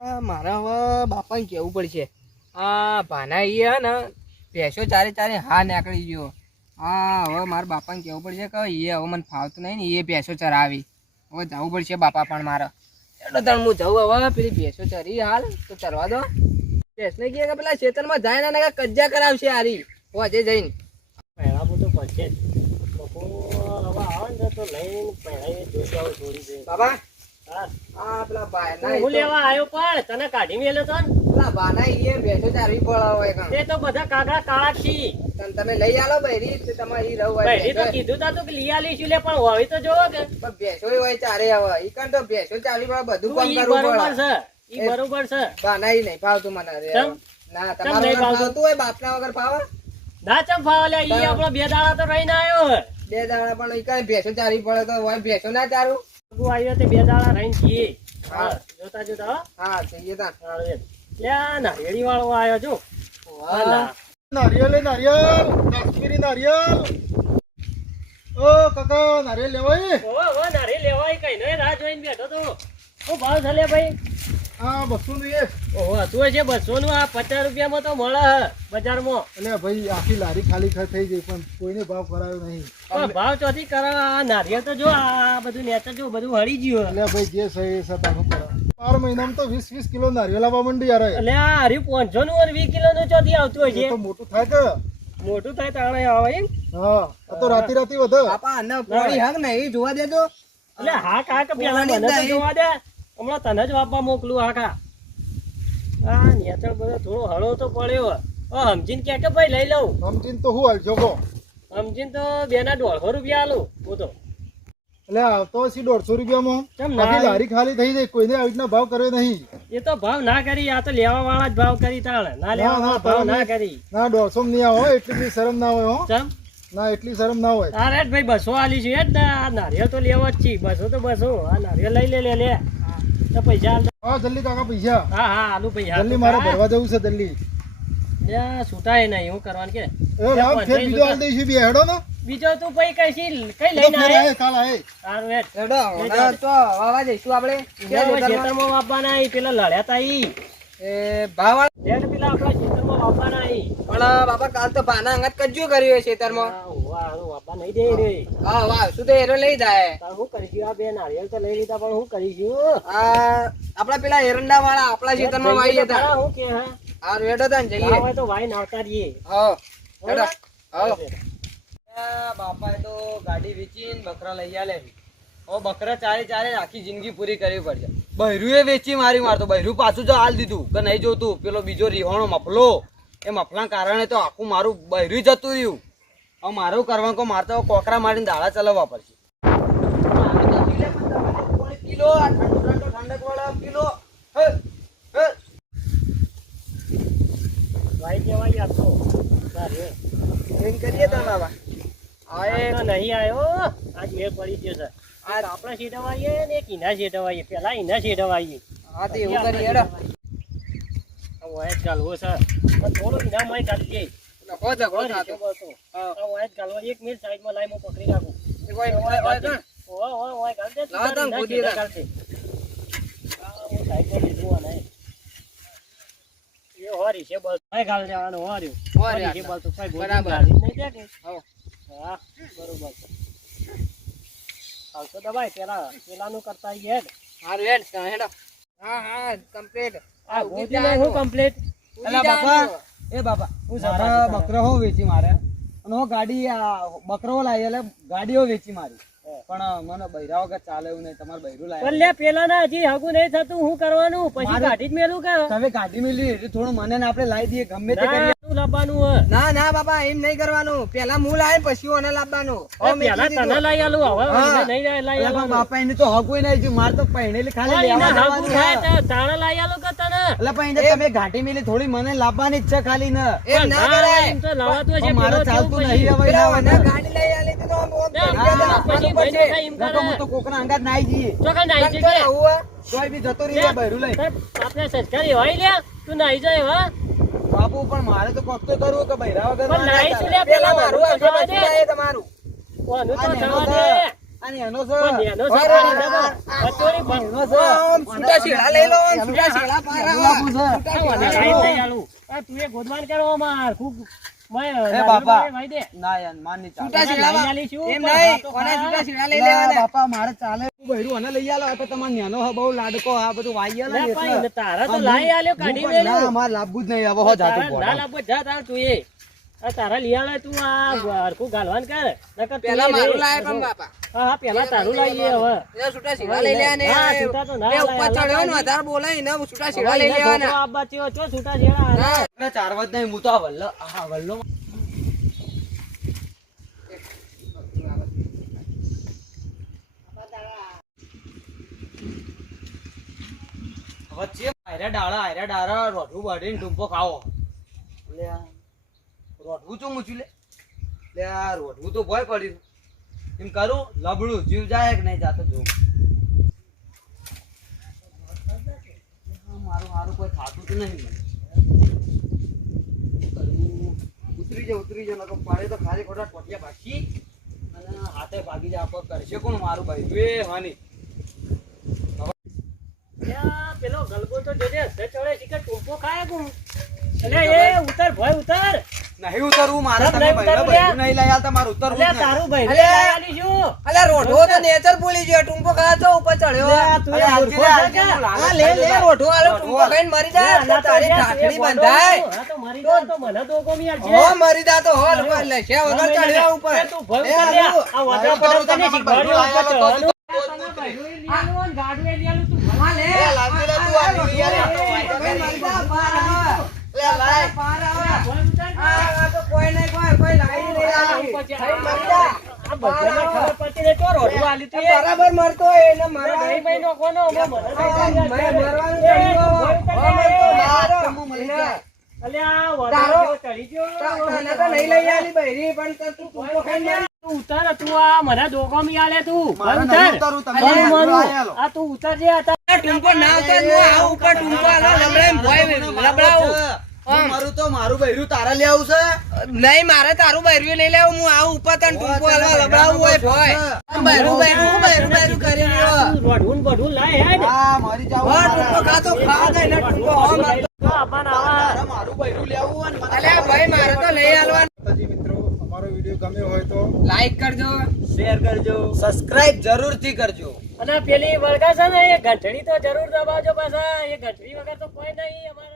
મારે હવે બાપાને કેવું પડશે. આ ભાના ઈ હે ને ભેંસો ચારે ચારે હા નીકળી ગયો. હા હવે મારા બાપાને કેવું પડશે કે એ હવે મને ફાવતું નહીં ને એ ભેંસો ચરાવી. હવે જવું પડશે બાપા પણ મારે. એટલે તણ હું જવું હવે પેલી ભેંસો ચરી હાલ તો ચરવા દો. ભેંસને કહે કે પેલા ખેતરમાં જાય ને કજ્જા કરાવશે હારી હોજે જઈને. પહેલા બધું પડશે જ. હવે આવે ને તો લઈને પહેલા જોઈ આવો થોડી જઈને. બાબા હા હા પેલા ભાઈ હું લેવા આવ્યો પણ તને કાઢી મેલ્યો તો ને. પેલા ભાના ઈ ભેંસો ચારવી પડે હોય કાં. તે તો બધા કાકા કાળા છી. તમે લઈ આલો બૈરી તો તમારી રહું હોય. પહેલી તો કીધું તા કે લઈ આલીશું લે પણ હોય તો જોવો કે પણ ભેંસો હોય ચારે હવે ઈ કણ તો ભેંસો ચારવી પડે બધું કામ ઈ કરવું બરોબર પડે. છે ઈ બરોબર છે. ભાના ઈ નહીં ફાવતું મને રે. ચમ? ના ચમ તમારું નહીં વગર ફાવતું? ફાવતું હોય બાપના વગર ફાવે. ના ચમ ફાવે લે ઈ આપણો 2 દાડા તો રહીને આવ્યો હે. બે દાડા પણ ઈ કણ ભેંસો ચારવી પડે તો હોય ભેંસો ના ચારું. તું આવ્યો તે 2 દાડા રહીને જઈએ. હા જોતા જોતા હો. હા જઈએ તા. હારું એ. લે નારિયેળી વાળો આવ્યો જો. હા ના. નારિયેલ નારિયેલ કાશ્મીરી નારિયેલ. ઓ કાકા નારિયેલ લેવાય. ઓ નારિયેળ લેવાય કઈ નહીં રાહ જોઈને બેઠો તો. ઓ ભાવ ચાલે ભાઈ. હા 200 નું એક. ઓહો તું છે 200 નું આ 50 રૂપિયામાં તો મળે હે બજારમાં. એટલે ભાઈ આખી લારી ખાલી થઈ ગઈ પણ કોઈને ભાવ કરાયો નહીં. પણ ભાવ ચોથી કરાવ આ નારિયેળ તો જો આ બધું નેચર જો બધું હળી ગયું એટલે ભાઈ જે છે એ સતાનું કરાવ. 12 મહિનામાં તો 20 કિલો નારિયેલ આવવા માંડી યાર. એટલે આ હરી 500 નું અને 20 કિલો નું ચોથી આવતું હોય એ તો છે. મોટું થાય કે. મોટું થાય તાણે આવે એમ. હા આ તો રાતી વધે. બાપા આને પોણી હક ને ઈ જોવા દેજો. એટલે હા કાકા પેલા મને તો જોવા દે. હમણાં તને જ વાપવા મોકલું હાકા. આ નેચર બધો થોડો હળો તો પડ્યો. સમજીને કે ભાઈ લઈ લઉં. સમજીને તો હું હાલજો કહો. સમજીને તો 2 ના 150 રૂપિયા આલું હું તો. એટલે આવતો હશે 150 રૂપિયામાં. કેમ ના? આખી લારી ખાલી થઈ જાય કોઈને આવી રીતના ભાવ કર્યો નહીં. એ તો ભાવ ના કરી આ તો લેવા વાળા જ ભાવ કરી તાણે ના લેવા વાળા ભાવ ના કરી. ના 150 માં નહીં આવે હો. એટલી બધી શરમ ના હોય હો. ચમ ના એટલી શરમ ના હોય. તારે જ ભાઈ 200 આલી છે જ ને આ નારિયેળ તો લેવા જ છી 200 તો 200 આ નારિયેળ લઈ લે તો પૈસા આલ. હા જલ્દી કાકા પૈસા. હા આલુ પૈસા જલ્દી મારે ભરવા જવું છે જલ્દી. છૂટાય નહીં હું કરવાનું કે એ લાવ ફેર બીજો આલ દઈશું બે હેડો ને. બીજો તું પછી કઈ તો લઈને ફેર આવે આય કાલ આય. તારું હેડ. હેડો હવે તો વાવા જઈશું આપણે. ખેતરમાં વાપવાના આવી પેલા લડ્યા તા ઈ એ ભાવ હેડ પેલા આપણા ખેતરમાં વાપવાના આવી. પણ બાપા કાલ તો ભાના અંગત કજ્જુ કર્યું છે ખેતરમાં. વાપવા નહીં દે રે. હા વાવ શું તો એરો લઈ જાય. તાર હું કરીશું આ બે નારિયેળ તો લઈ લીધા પણ હું કરીશું. આ આપડા પેલા એરંડા વાળા આપણા ખેતરમાં વાવી હતા. હું કે હા આ રેડો તા ને જઈએ. હોય તો વાઈ આવતા રહીએ. હા હેડો હા. બાપાએ તો ગાડી વેચીને બકરા લઈ આલે. હવે બકરા ચારે ચારે આખી જિંદગી પૂરી કરવી પડશે. બૈરુએ વેચી મારી મારતો બૈરું પાછું જો હાલ દીધું કે નહીં જોતું. પેલો બીજો રીહોણો મફલો એ મફલા કારણે તો આખું મારું બૈરું જતું રહ્યું. હવે મારું કરવાનું કો મારતો કોકરા મારીને દાડા ચલાવવા પડશે. કિલો ઠંડક વાળા કિલો વાઈ જવાય આપતો તારે એમ કરીએ તા બાબા. આ નહીં આવ્યો આજ મેળ પડી ગયો છે. આ આપણા શેઠવાઈએ ને એક ઈના શેઠવાઈએ પેલા ઈના શેઠવાઈએ. હા તો એવું કરીએ હેડો. વાય જ ગાલવો છે પણ થોડો ઈના માય કાઢી દે. નખો ઝઘડો થાતો. આ વાય જ ગાલવો એક મિનિટ સાઈડમાં લાઈ હું પકડી રાખું. ઓય કણ. ઓય ગાલ દે. લાવ તમ ગોદી રાખ. ગાલ દે. આ હું સાઈડમાં લીધું આ નહીં. એ હોરી છે બસ ભાઈ ગાલ દેવાનો હોર્યું. હોરી છે બસ તો કોઈ ગોદી બરાબર. ગાલી નહીં દે કે. હા હા બરોબર છે. આવતો દબાઈ પેલાનું કરતા હેડ. હારું હેડ હેડો. હા હા કમ્પ્લીટ. આ ગોદી નહીં હું કમ્પ્લીટ. અલા બાપા એ બાપા હું મારા બકરો હો વેચી મારે અને હો ગાડી બકરો લાવી એટલે ગાડીઓ વેચી મારી. પણ મને બૈરા વગર ચાલે એવું નહીં. તમારે બૈરું પણ લાવે લે પેલા ના હજી હગું નહીં થતું હું કરવાનું પછી કાઢી જ મેલું કે તમે ગાડી મેળવી એટલે થોડું મને ને આપણે લાવી દઈએ ગમે તે ના, કરીએ. તું લાવવાનું હે. ના ના બાપા એમ નહીં કરવાનું. પેલા હું લાવે પછી ઓને લાવવાનું. હવે મેં પેલા કીધું. તને લઈ આલું હવે હા. એને નહીં લઈ એટલે પણ આલું. બાપા એને તો હગું નહીં જો મારે તો પહેણેલી ખાલી પણ એને લેવા હગું જવાનું થાય છે. તો તાણે લઈ આલું કે તને એટલે પણ એને તમે ગાડી મેલી થોડી મને લાવવાની જ છે ખાલી ને. એમ ના ના, કરાય. એમ તો લાવાતું હશે, પણ મારે પેલો ચાલતું કેવું નહીં હવે પેલા લાવવાનું. મને ગાડી લઈ આલી તો આમ ઓમ ના, પડી ગયા ના, હતા. પછી બરોબર છે. ભાઈને કઈ એમ કરે. નકર હું તો કોકના અંગાત નાઈ જઈએ. ચોખા નાઈ કારણ જઈએ. કે આવું હોય, તોય બી જતો રહી જાય બૈરું લઈ. આપણે સંસ્કારી હોય લે તું નાઈ જાય હા બાપુ પણ મારે તો કોક તો કરવું કે બૈરા વગર પણ ના નાઈ ચાલે. શું લે, પેલા પેલા મારું મારું આવશે થવા પછી દે. જાય તમારું. કોનું આ તો નેનો થવા છે. દે. આ પણ નેનો છે તારી જબર. વચોડી ભંગનો આમ છૂટા છેડા લઈ લો આમ છૂટા છેડા પાર આવો. છૂટા છે. છેડા મને લઈ લો. લઈ આલું. આ તું એ ગોદવાન કરો માર ખૂબ એ બાપા. ભાઈ દે ના યાર માર નહીં ચાલે. છૂટા છેડા લઈ આલી છું, એમ પણ નહીં આ તો કોને ખા. છૂટા છેડા લઈ લા, લેવાના બાપા મારે ચાલે હું બૈરું અને લઈ આલો આ તો તમારે નેનો હે બહુ લાડકો આ બધું વાઈ આલે લે ને ભાઈ, એટલે. ને તારા તો આમ લાઈ આલ્યો, હું કાઢી પણ મેલ્યો. ના મારે લાવવું જ નહીં હવે હો જાતું તારા ના પોડા. લાભો જા તાર તું એ. આ તારા લીયાળે તું આ હરખું ગાલવાન કર. નકર તું પેલા એ મારું રે. લાયક આમ બાપા હા હા પેલા તારું લાવીએ હવે. એ છૂટા છેડા લઈ લેવાને હા, છૂટા તો ના એ લાય, ઉપર અલગ ચડ્યો ને લાવી. વધારે બોલાય ને છૂટા હવે છેડા લઈ એને છોકરો લેવાના આપવા થયો, ચો છૂટા છેડા હાલે. હા. એટલે ચાર વાજ નહીં હું તો આ વલ્લો વચ્ચે આયરા ડાળા રોઢું વાઢીને ડૂંપો ખાવો લે આ રોઢું ચો મૂચું લે આ રોઢું તો ભય પડ્યું એમ કરું લબડું જીવ જાય કે નહીં જાતો જોઉં મારું કોઈ ખાતું તો નહીં મને ઉતરી જાય નકર પાડે તો ખાલી ખોટા ટોટિયા ભાગી અને હાથે ભાગી જાય આપો કરશે કોણ મારું ભાઈ એ હાની લ્યા, પેલો ગલગો તો જોજે હસે ચડે છે કે ટૂંપો ખાય કોણ? અલે એ ઉતર ભાઈ ઉતર. નહીં ઉતરવું મારે કેમ તમે નહીં ભાઈનો ઉતરવું ભાઈનું નહીં લઈ આવતા મારું ઉતરવું જ અલ્યા નહીં. તારું ભાઈ અલ્યા. લઈ આલી છું. અલ્યા રોઢો તો નેચર ભૂલી ગયો ટૂંપો ખાવા તો ઉપર ચડ્યો અલ્યા, તું એ અલ્યા, મૂર્ખો આજે છે કે? હું લાલચ હા લે લે ખાઈ રોઢો આલો ટૂંપો ખાઈને મરી જાય અલ્યા, તો તારી તું ઠાઠડી એ બંધાય હા તો મરી જાય તો મને તો કોમી આલજે. હો મરી જા તો હોલ ઉપર લેશે વગર ચડ્યા ઉપર એ તું ભાઈ લે ઉતર લે. આલું. આ વાજા ઉતરું પડે તને તમે શીખવાડ્યું ભાઈનું ઉપર આયા ચડવાનું. તને ભાઈનું એ લઈ લો, આલું તું. હા લે એ લાગી લે તું આ લઈ યાર, આ તો એ, વાયદા ભાઈ કરી. મરી જા, પાર આવે. લે લાય. પાર આવે. ભાઈ ઉતર. આ તો કોઈ નહીં કોઈ લાવી નહીં આવી. ભાઈ મરી જા. આ બધાને ખબર પડતી નહીં, તો રોઢું આલ્યું તું એ. બરાબર મરતો હોય એને અરે મરવા નહીં ભાઈ નો કોનો, અમે મને તો હા, નહીં મેં મરવાનું એ, ચડ્યું ભાઈ હવે. ઉતર હવે લે. તો મારો. હું મરી જાય. અલ્યા, વાજા તારો- જેવો ચડી ગયો. તને તો નહીં લઈ આલી બૈરી પણ તું ટૂંપો ખાઈને મરી. તું ઉતર, તું આ મને ધોકામી આલે તું. મારે ઉતર. નહીં ઉતરવું, તમે અરે ભાઈનું મારું. આયા લો. આ તું ઉતરજે આ તાર. આ ટૂંપો ના આવતો જ હું આ ઉપર ટૂંપો આલો લબડાઈને ભોય લબડાવું. હું મારું તો મારું બૈરું તારા લઈ આવું છે નહીં મારે તારું બૈરું લઈ લેવું હું આવું ઉપર તને ટૂંપો આલવા લબડાવું હોય ભોય બૈરું કરી રહ્યો તું રોઢું ને બઢું લાય હેડ. હા મારી જાવ હા ટૂંપો ખાતો ખાવા જાય ને ટૂંપો હો મારતો. તો આબાને આવા. મારું બૈરું લેવું હોય ને મને અલ્યા ભાઈ મારે તો લઈ આલવાનું. માતાજી મિત્રો અમારો વિડીયો ગમ્યો હોય તો લાઈક કરજો શેર કરજો સબસ્ક્રાઇબ જરૂરથી કરજો અને પેલી વળગા છે ને એ ઘંટડી તો જરૂર દબાવજો પાછા. એ ઘંટડી વગર તો કોઈ નહીં અમારે